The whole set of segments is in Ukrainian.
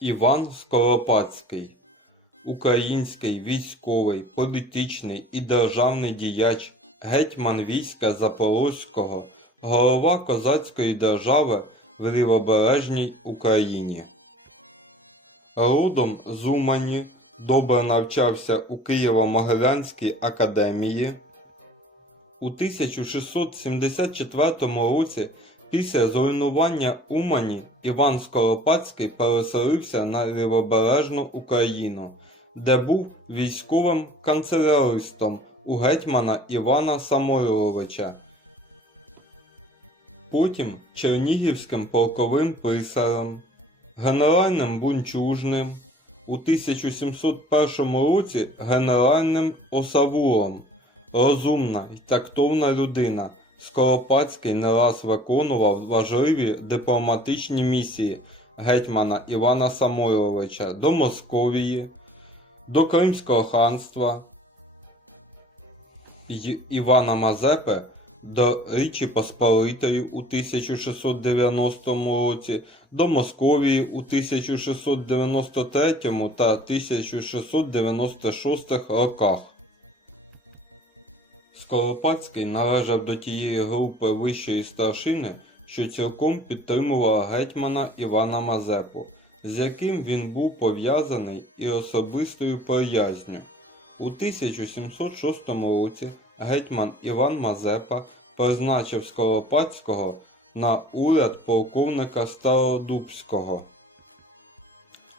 Іван Скоропадський Український військовий, політичний і державний діяч, гетьман війська Запорозького, голова козацької держави в Лівобережній Україні. Родом з Умані, добре навчався у Києво-Могилянській академії. У 1674 році після зруйнування Умані Іван Скоропадський переселився на Лівобережну Україну, де був військовим канцеляристом у гетьмана Івана Самойловича. Потім Чернігівським полковим писарем, генеральним бунчужним, у 1701 році генеральним осавулом. Розумна й тактовна людина, Скоропадський не раз виконував важливі дипломатичні місії гетьмана Івана Самойловича до Московії, до Кримського ханства, Івана Мазепи до Річі Посполитої у 1690 році, до Московії у 1693 та 1696 роках. Скоропадський належав до тієї групи вищої старшини, що цілком підтримувала гетьмана Івана Мазепу, з яким він був пов'язаний і особистою приязню. У 1706 році гетьман Іван Мазепа призначив Скоропадського на уряд полковника Стародубського.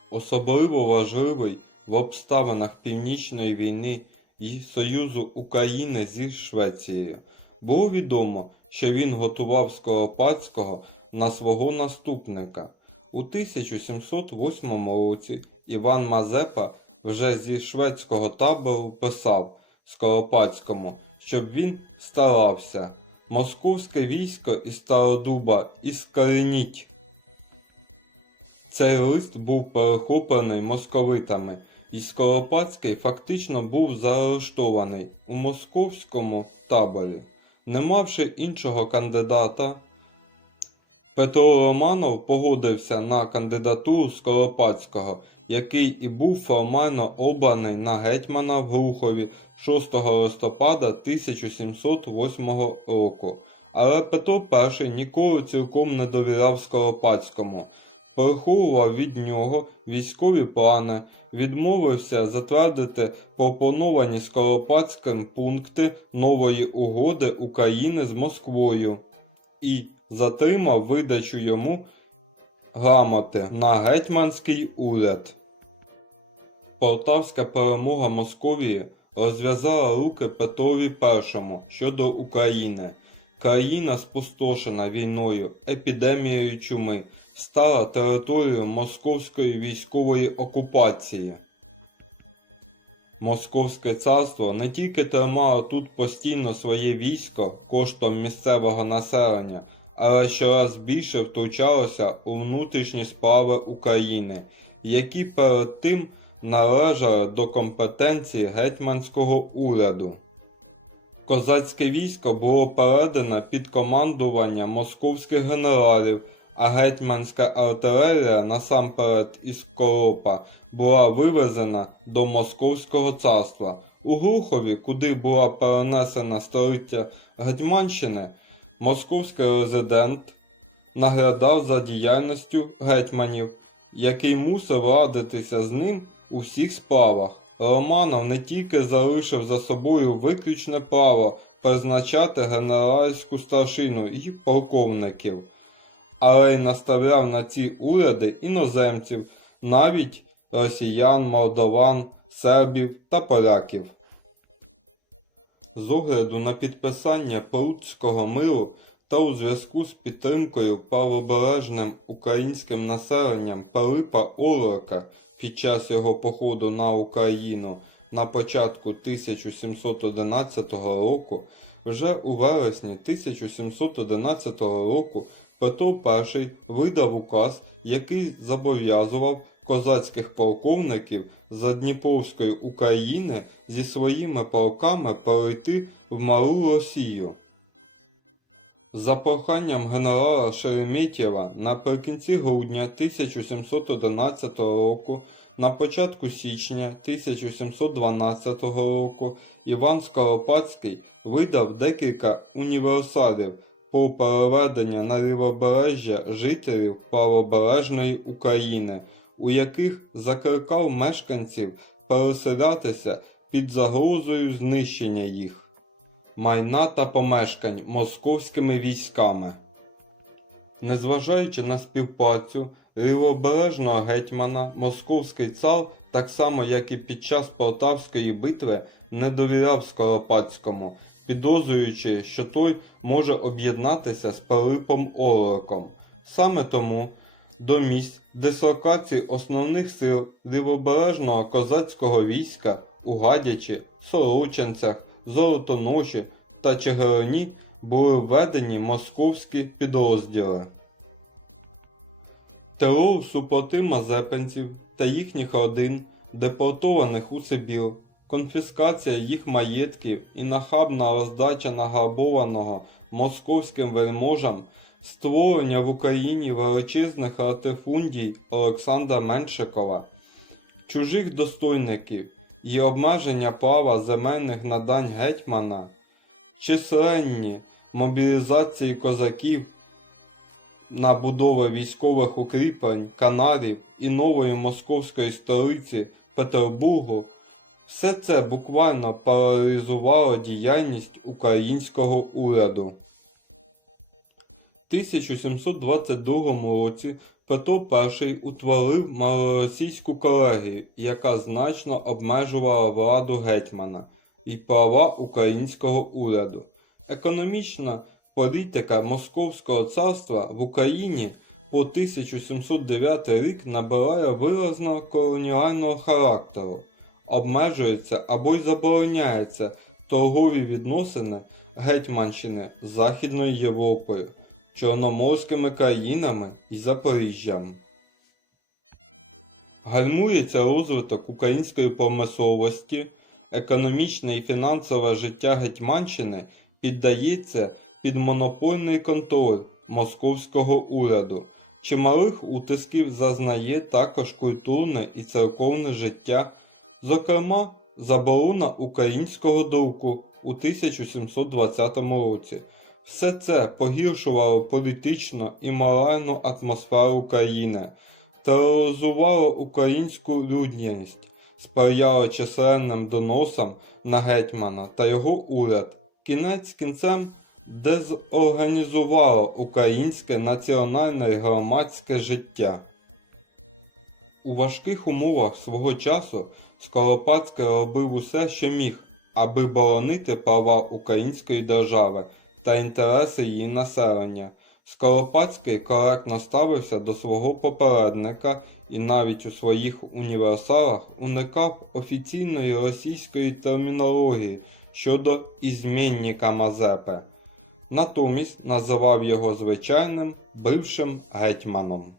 Особливо важливий в обставинах Північної війни і Союзу України зі Швецією. Було відомо, що він готував Скоропадського на свого наступника. У 1708 році Іван Мазепа вже зі шведського табору писав Скоропадському, щоб він старався. Московське військо із Стародуба іскореніть. Цей лист був перехоплений московитами, і Скоропадський фактично був заарештований у московському таборі. Не мавши іншого кандидата, Петро Романов погодився на кандидатуру Скоропадського, який і був формально обраний на гетьмана в Глухові 6 листопада 1708 року. Але Петро І ніколи цілком не довіряв Скоропадському, приховував від нього військові плани, відмовився затвердити пропоновані Скоропадським пункти нової угоди України з Москвою і затримав видачу йому грамоти на гетьманський уряд. Полтавська перемога Московії розв'язала руки Петрові І щодо України. Країна, спустошена війною, епідемією чуми, стала територією московської військової окупації. Московське царство не тільки тримало тут постійно своє військо коштом місцевого населення, але щораз більше втручалося у внутрішні справи України, які перед тим належали до компетенції гетьманського уряду. Козацьке військо було передано під командування московських генералів, а гетьманська артилерія насамперед із Коропа була вивезена до Московського царства. У Глухові, куди була перенесена столиття Гетьманщини, московський резидент наглядав за діяльністю гетьманів, який мусив радитися з ним у всіх справах. Романов не тільки залишив за собою виключне право призначати генеральську старшину і полковників, але й наставляв на ці уряди іноземців, навіть росіян, молдован, сербів та поляків. З огляду на підписання Прудського миру та у зв'язку з підтримкою правобережним українським населенням Пилипа Орлика під час його походу на Україну на початку 1711 року, вже у вересні 1711 року Петро І видав указ, який зобов'язував козацьких полковників з Дніпровської України зі своїми полками перейти в Малу Росію. За проханням генерала Шереметєва наприкінці грудня 1711 року, на початку січня 1712 року Іван Скоропадський видав декілька універсалів про переведення на лівобережжя жителів правобережної України, у яких закликав мешканців переселятися під загрозою знищення їх майна та помешкань московськими військами. Незважаючи на співпрацю лівобережного гетьмана, московський цар, так само як і під час Полтавської битви, не довіряв Скоропадському, підозрюючи, що той може об'єднатися з Пилипом Орликом. Саме тому до місць дислокації основних сил лівобережного козацького війська у Гадячі, Сорочинцях, Золотоноші та Чигирині були введені московські підрозділи. Терор супроти мазепинців та їхніх родин, депортованих у Сибір, конфіскація їх маєтків і нахабна роздача награбованого московським вельможам, створення в Україні величезних латифундій Олександра Меншикова, чужих достойників і обмеження права земельних надань гетьмана, численні мобілізації козаків на будови військових укріплень, каналів і нової московської столиці Петербургу, все це буквально паралізувало діяльність українського уряду. 1722 році Петро І утворив малоросійську колегію, яка значно обмежувала владу гетьмана і права українського уряду. Економічна політика Московського царства в Україні по 1709 рік набирає виразного колоніального характеру, обмежується або й забороняється торгові відносини Гетьманщини з Західною Європою, Чорноморськими країнами і Запоріжжям. Гальмується розвиток української промисловості, економічне і фінансове життя Гетьманщини піддається під монопольний контроль московського уряду. Чималих утисків зазнає також культурне і церковне життя, зокрема, заборона українського друку у 1720 році. Все це погіршувало політичну і моральну атмосферу країни, тероризувало українську людяність, сприяло численним доносам на гетьмана та його уряд, кінець кінцем дезорганізувало українське національне громадське життя. У важких умовах свого часу Скоропадський робив усе, що міг, аби боронити права української держави та інтереси її населення. Скоропадський коректно ставився до свого попередника і навіть у своїх універсалах уникав офіційної російської термінології щодо ізмінника Мазепи, натомість називав його звичайним бившим гетьманом.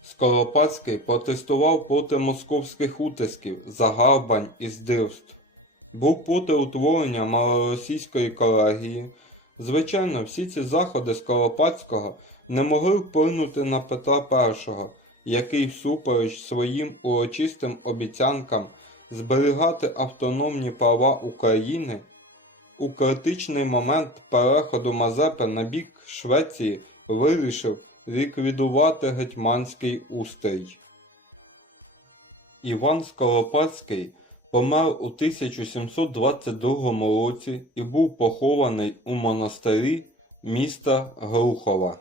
Скоропадський протестував проти московських утисків, загарбань і здирств. Був проти утворення малоросійської колегії. Звичайно, всі ці заходи Скоропадського не могли вплинути на Петра І, який всупереч своїм урочистим обіцянкам зберігати автономні права України, у критичний момент переходу Мазепи на бік Швеції вирішив ліквідувати гетьманський устрій. Іван Скоропадський помер у 1722 році і був похований у монастирі міста Грухова.